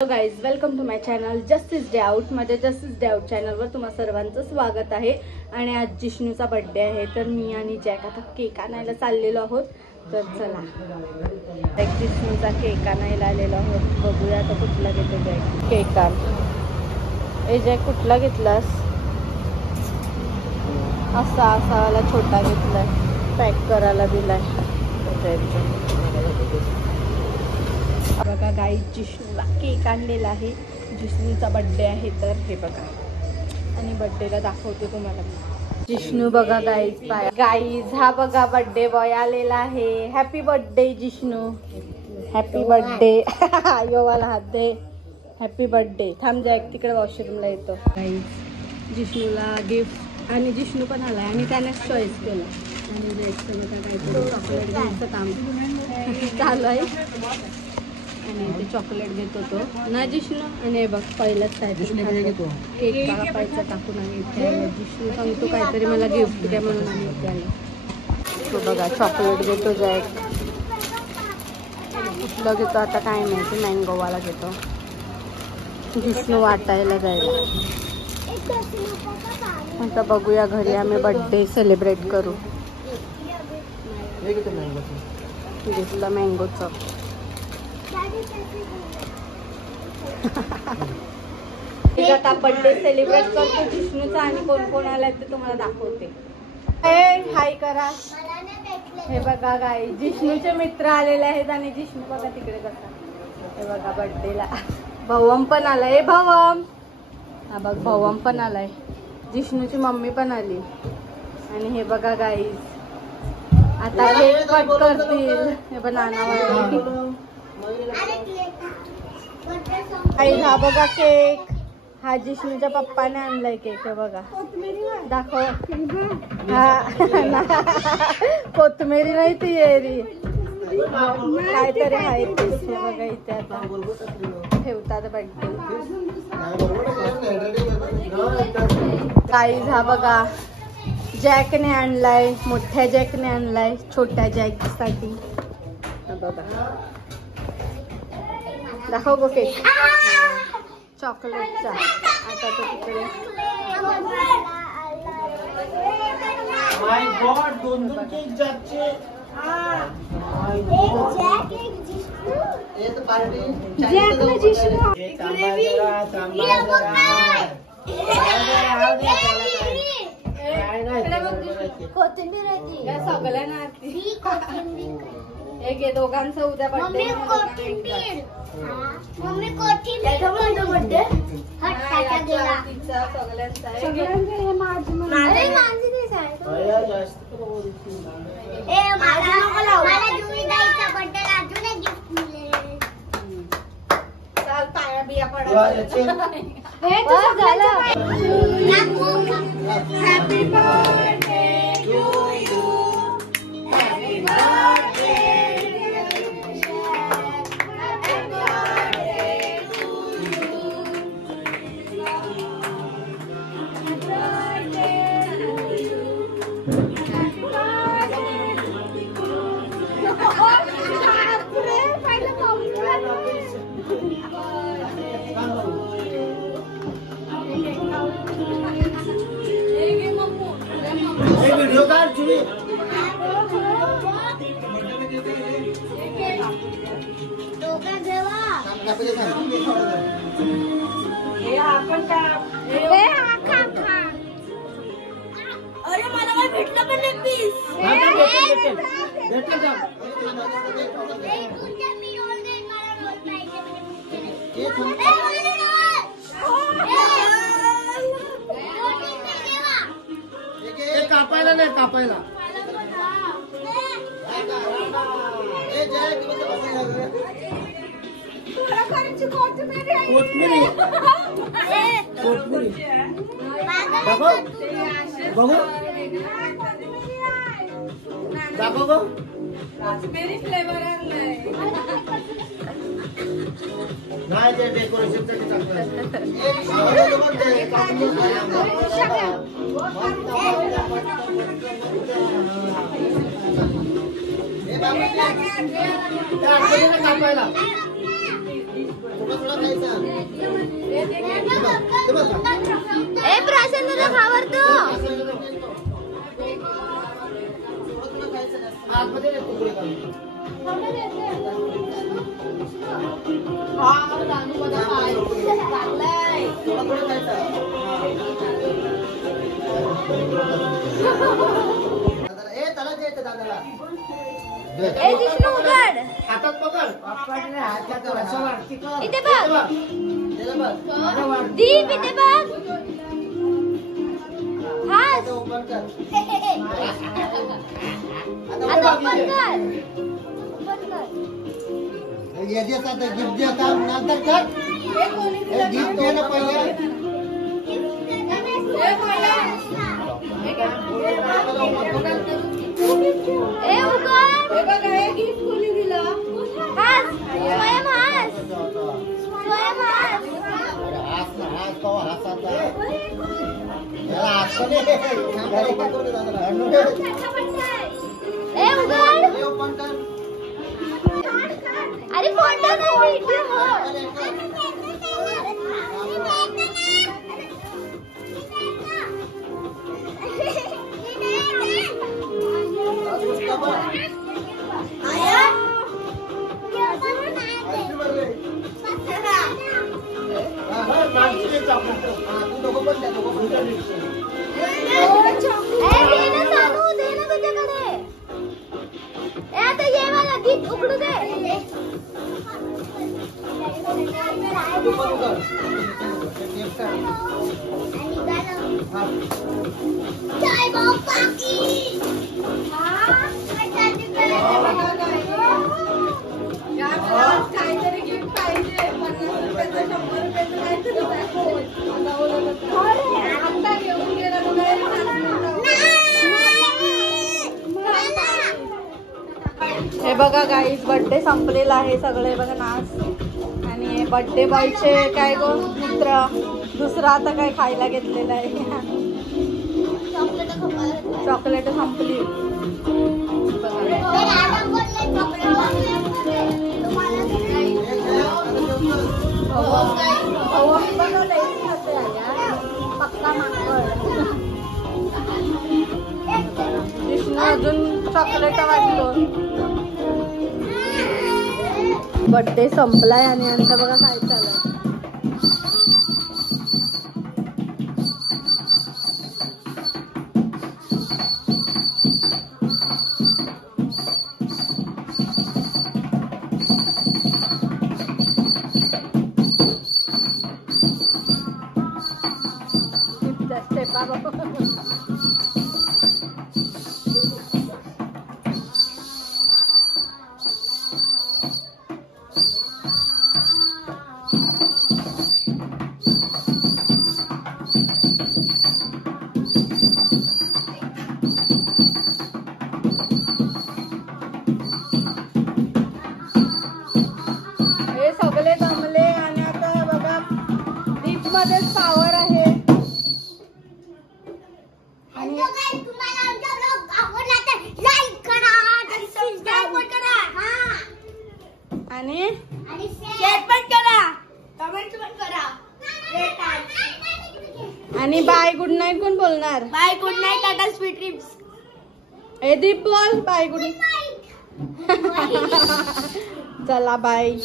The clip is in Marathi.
Hello guys, welcome to my channel justice day out. माझ्या जस्टिस डे आउट चॅनलवर तुम्हा सर्वांचं स्वागत आहे. आणि आज जिष्णूचा बर्थडे आहे, तर मी आणि जॅक आता केक आणायला चाललेलो आहोत. तर चला, एक जिष्णूचा केक आणायला आलेलो आहोत. बघूया आता कुठला घेतो जॅक. केक आण. ए जॅक, कुठला घेतलास? असा वाला छोटा घेतलाय, पॅक करायला दिलाय. बघा गाईज, जिष्णूला केक आणलेला आहे. जिष्णूचा बर्थडे आहे, तर हे बघा. आणि बर्थडेला दाखवते तुम्हाला. जिष्णू बघा गाईज, गाईज हा बघा बर्थडे बॉय आलेला आहे. Happy birthday Jishnu, happy birthday. यो वाला हात दे. Happy birthday. थांब जॅक, तिकडे वॉशरूमला येतो. गाईज, जिष्णूला गिफ्ट, आणि जिष्णू पण आलाय आणि त्यानेच चॉईस केला. आणि जॅकचं बघा काहीतरी चॉकलेट घ्यायचं काम चालू आहे. आणि ते चॉकलेट घेत होतो ना जिष्णू. आणि बघ, पहिलंच काहीतरी केक कापायचा टाकून आम्ही इथे आलो. जिष्णू सांगतो काहीतरी मला गिफ्ट द्या म्हणून आम्ही इथे आलो. तो बघा चॉकलेट घेतो जॅक. कुठलं घेतो आता काय माहिती, मँगोवाला घेतो. जिष्णू वाटायला जायला. आता बघूया, घरी आम्ही बर्थडे सेलिब्रेट करू. घेतलं मँगोचं. आता बर्थडे सेलिब्रेट करतो जिष्णूचा. आणि कोण कोण आलाय ते तुम्हाला दाखवते. हाय करा. हे बघा गाई, जिष्णूचे मित्र आलेले आहेत. आणि जिष्णू बघा तिकडे कसा. हे बघा बर्थडेला भवम पण आलाय. भवम, हा बघ भवम पण आलाय. जिष्णूची मम्मी पण आली. आणि हे बघा गाई, आता केक कट करतील. हे पण नाना हा बघा केक. हा जिष्णूच्या पप्पाने आणलाय केक. हे बघा, दाखव. हा कोथमिरी नाही, ती एरी काहीतरी आहे. हे बघा इथे आता ठेवतात बर्थडे. गाईज हा बघा, जॅकने आणलाय. मोठ्या जॅकने आणलाय छोट्या जॅक साठी. बघा, दाखव गो केक चॉकलेटचा. आता तो तिकडे. सगळ्यांना एक दोघांचं उद्या बर्थडे. मम्मी कोथिंबीर बर्थडे बिया पडायचं. Happy birthday to you, happy birthday. Video काढ तुम्ही. अरे मला काय भेटलं पण नाही पीस. कापायला नाही, कापायला. कोथमिरी बघू दाखव गो. रास्पबेरी फ्लेवर नाही, ते डेकोरेशनसाठी चांगलं. कापायला ए प्राशन तुला खावरतो ए जिष्णू उघड हातात पकड इथे बघ दीप इथे बघ हास आता ओपन कर गिफ्ट देता नंतर कर गिफ्ट दे ना पहिले ए उघड हास स्वयं हास स्वयं हास ए उघड अरे फोटो नाही उघडू दे काहीतरी गिफ्ट पाहिजे 50 रुपयाचं 100 रुपयाचं घेऊन हे बघा गाईज बर्थडे संपलेला आहे सगळे बघा नाच आणि बर्थडे बॉयचे काय गो मित्र दुसरा आता काय खायला घेतलेला आहे चॉकलेट संपली पक्का मागवड विष्णू अजून चॉकलेट वाटलो बर्थडे संपलाय आणि यांचा बघा काय चालू पावर आहे आणि शेअर पण करा कमेंट पण करा आणि बाय गुड नाईट कोण बोलणार bye good night tata sweet dreams ए दीप बोल बाय गुड नाईट चला बाय